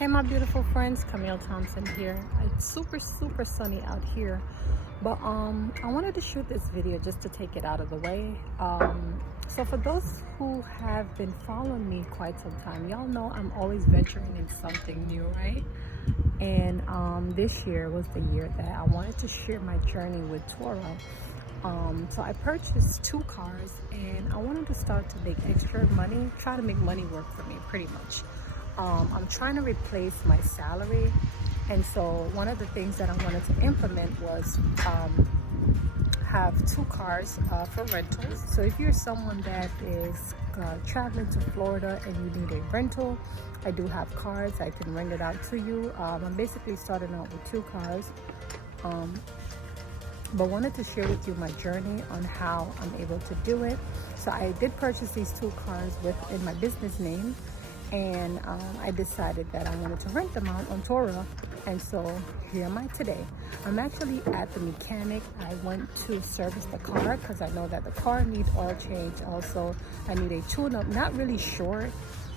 Hey my beautiful friends, Camille Thompson here. It's super sunny out here, but I wanted to shoot this video just to take it out of the way. So for those who have been following me quite some time, y'all know I'm always venturing in something new, right? And this year was the year that I wanted to share my journey with Turo. So I purchased 2 cars and I wanted to start to make extra money, try to make money work for me pretty much. I'm trying to replace my salary, and so one of the things that I wanted to implement was have 2 cars for rentals. So if you're someone that is traveling to Florida and you need a rental, I do have cars. I can rent it out to you. I'm basically starting out with 2 cars, but wanted to share with you my journey on how I'm able to do it. So I did purchase these 2 cars in my business name, and I decided that I wanted to rent them out on Turo, and so here am I today. I'm actually at the mechanic. I went to service the car because I know that the car needs oil change. Also, I need a tune-up. Not really sure,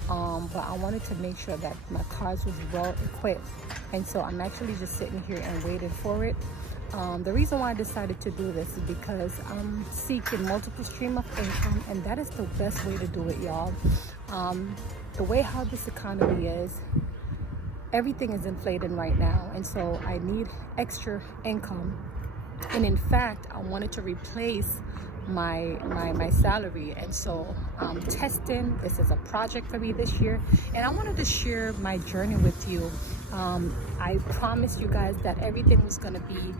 but I wanted to make sure that my cars was well equipped, and so I'm actually just sitting here and waiting for it. The reason why I decided to do this is because I'm seeking multiple stream of income, and that is the best way to do it, y'all. The way how this economy is, everything is inflating right now, and so I need extra income. And in fact, I wanted to replace my salary, and so I'm testing. This is a project for me this year, and I wanted to share my journey with you. I promised you guys that everything was going to be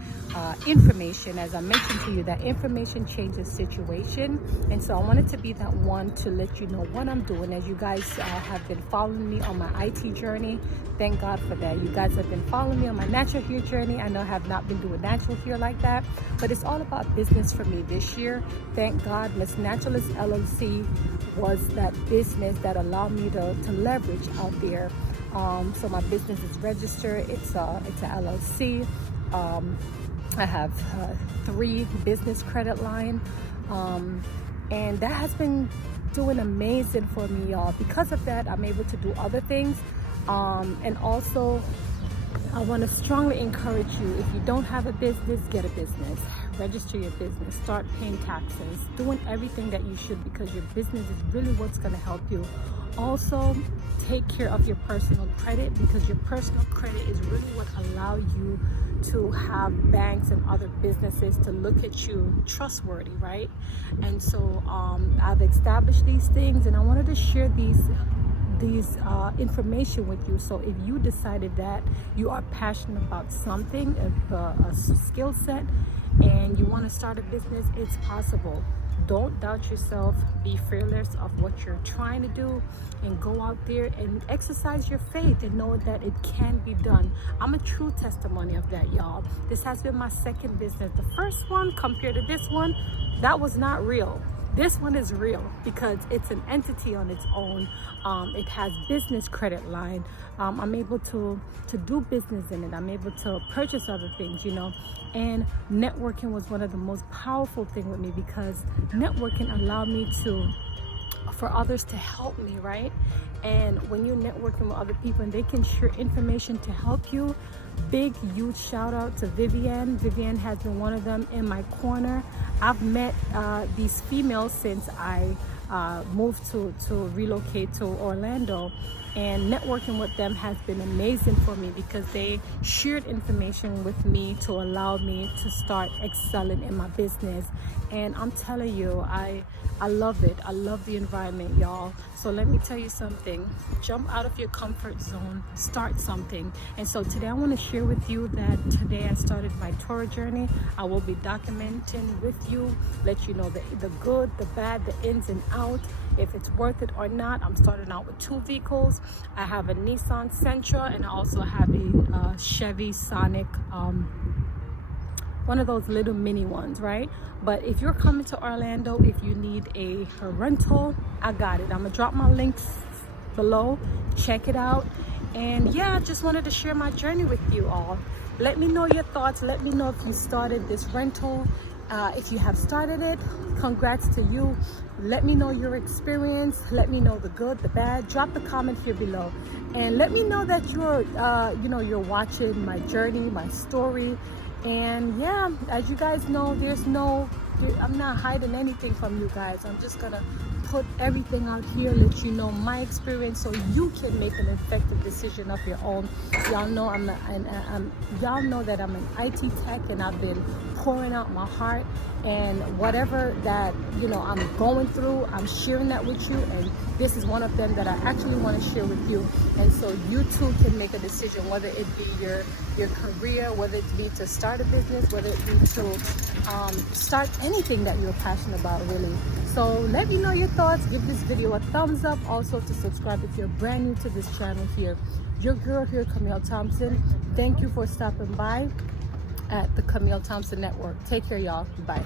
information. As I mentioned to you, that information changes situation, and so I wanted to be that one to let you know what I'm doing. As you guys have been following me on my IT journey, thank God for that. You guys have been following me on my natural hair journey. I know I have not been doing natural hair like that, but it's all about business for me this year. Thank God Miznaturalist LLC was that business that allowed me to leverage out there. So my business is registered. It's a LLC. I have 3 business credit line, and that has been doing amazing for me, y'all. Because of that, I'm able to do other things, and also I want to strongly encourage you, if you don't have a business, get a business. Register your business, start paying taxes, doing everything that you should, because your business is really what's going to help you. Also, take care of your personal credit, because your personal credit is really what allows you to have banks and other businesses to look at you trustworthy, right? And so I've established these things, and I wanted to share these information with you. So if you decided that you are passionate about something, a skill set, and you want to start a business, it's possible. Don't doubt yourself. Be fearless of what you're trying to do, and go out there and exercise your faith and know that it can be done. I'm a true testimony of that, y'all. This has been my 2nd business. The first one, compared to this one, that was not real. This one is real because it's an entity on its own. It has business credit line. I'm able to do business in it. I'm able to purchase other things, you know. And networking was one of the most powerful things with me, because networking allowed me for others to help me, right? And when you're networking with other people and they can share information to help you, big huge shout out to Vivian. Vivian has been one of them in my corner. I've met these females since I moved to relocate to Orlando, and networking with them has been amazing for me, because they shared information with me to allow me to start excelling in my business. And I'm telling you, I love it. I love the environment, y'all. So let me tell you something. Jump out of your comfort zone, start something. And so today I want to share with you that today I started my Turo journey. I will be documenting with you, let you know the good, the bad, the ins and outs, if it's worth it or not. I'm starting out with 2 vehicles. I have a Nissan Sentra, and I also have a Chevy Sonic, one of those little mini ones, right? But if you're coming to Orlando, if you need a rental, I got it. I'm gonna drop my links below. Check it out. And yeah, I just wanted to share my journey with you all. Let me know your thoughts. Let me know if you started this rental If you have started it, congrats to you. Let me know your experience. Let me know the good, the bad. Drop the comment here below, and let me know that you're watching my journey, my story. And yeah, as you guys know, I'm not hiding anything from you guys. I'm just gonna put everything out here, let you know my experience, so you can make an effective decision of your own. Y'all know y'all know that I'm an IT tech, and I've been pouring out my heart, and whatever that I'm going through, I'm sharing that with you, and this is one of them that I actually want to share with you. And so you too can make a decision, whether it be your career, whether it be to start a business, whether it be to start anything that you're passionate about, really. So let me know your thoughts. Give this video a thumbs up. Also to subscribe if you're brand new to this channel here. Your girl here, Camille Thompson. Thank you for stopping by at the Camille Thompson Network. Take care, y'all. Bye.